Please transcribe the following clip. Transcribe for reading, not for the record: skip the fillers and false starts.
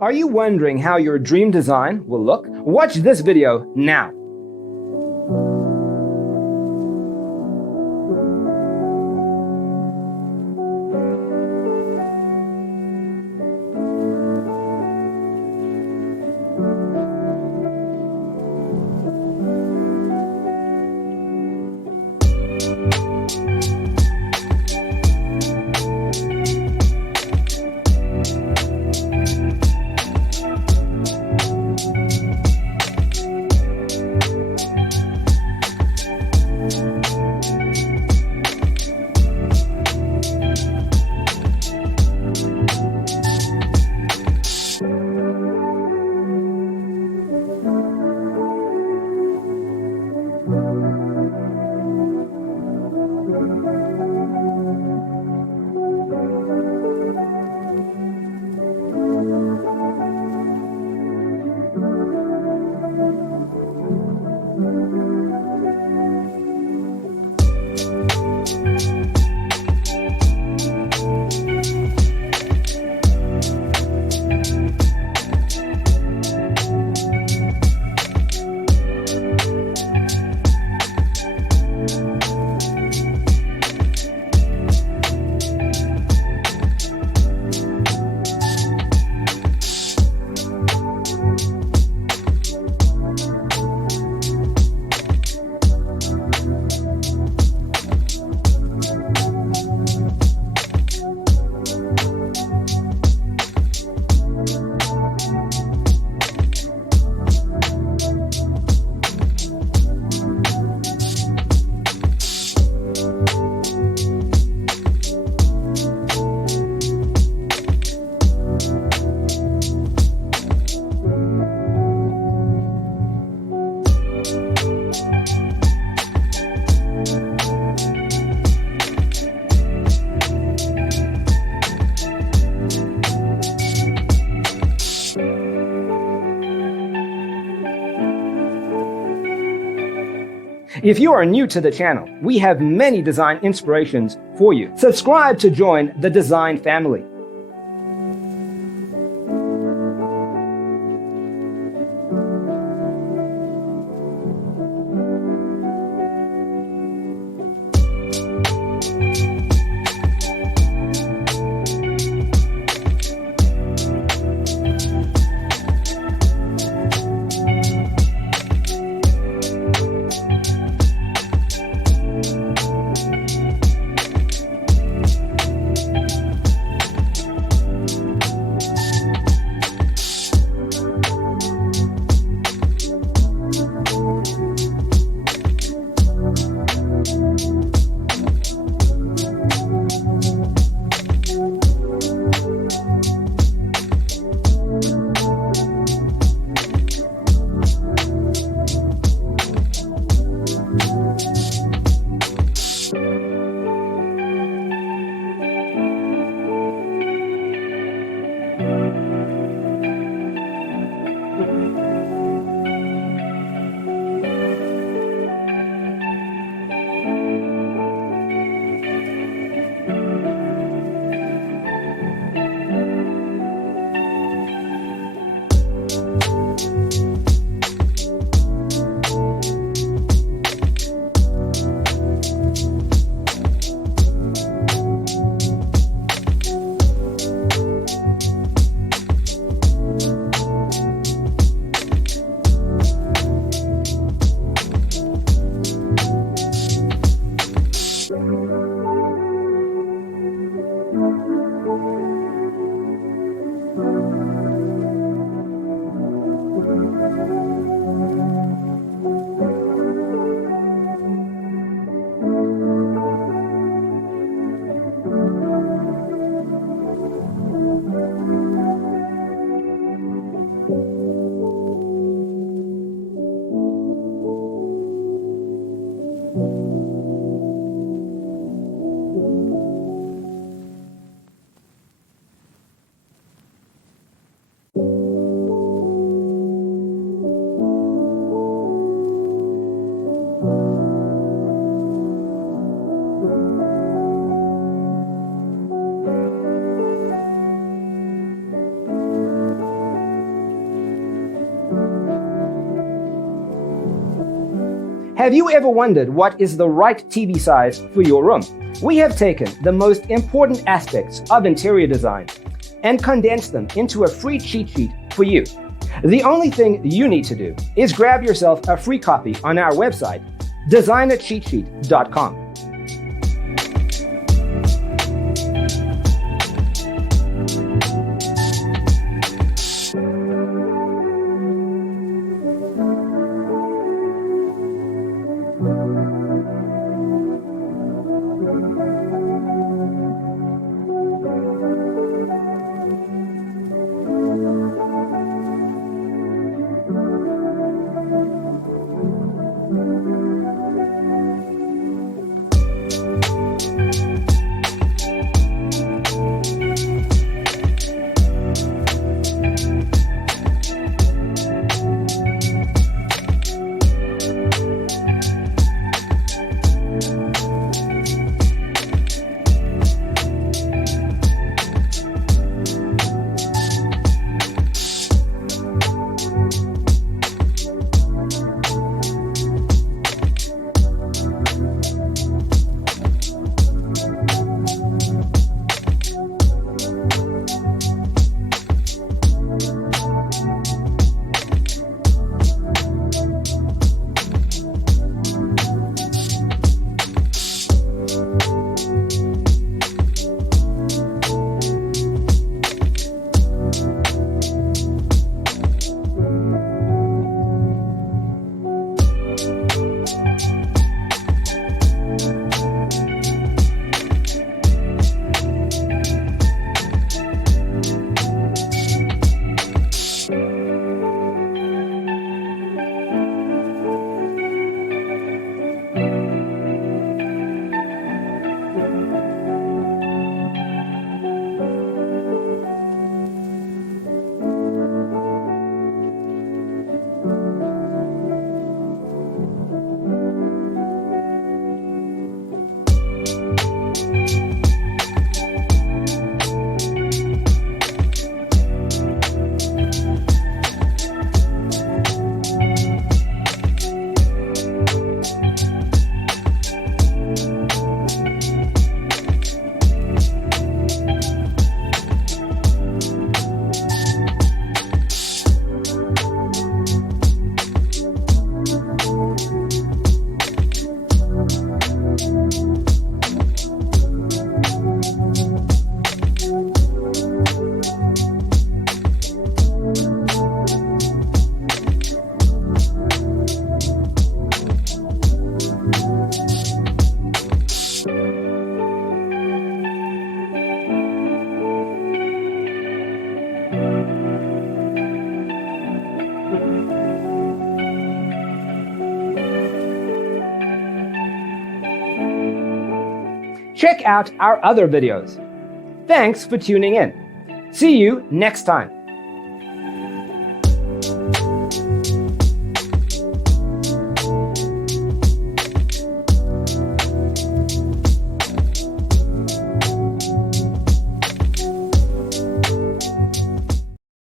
Are you wondering how your dream design will look? Watch this video now. If you are new to the channel, we have many design inspirations for you. Subscribe to join the design family. Have you ever wondered what is the right TV size for your room? We have taken the most important aspects of interior design and condensed them into a free cheat sheet for you. The only thing you need to do is grab yourself a free copy on our website, designercheatsheet.com. Check out our other videos. Thanks for tuning in. See you next time.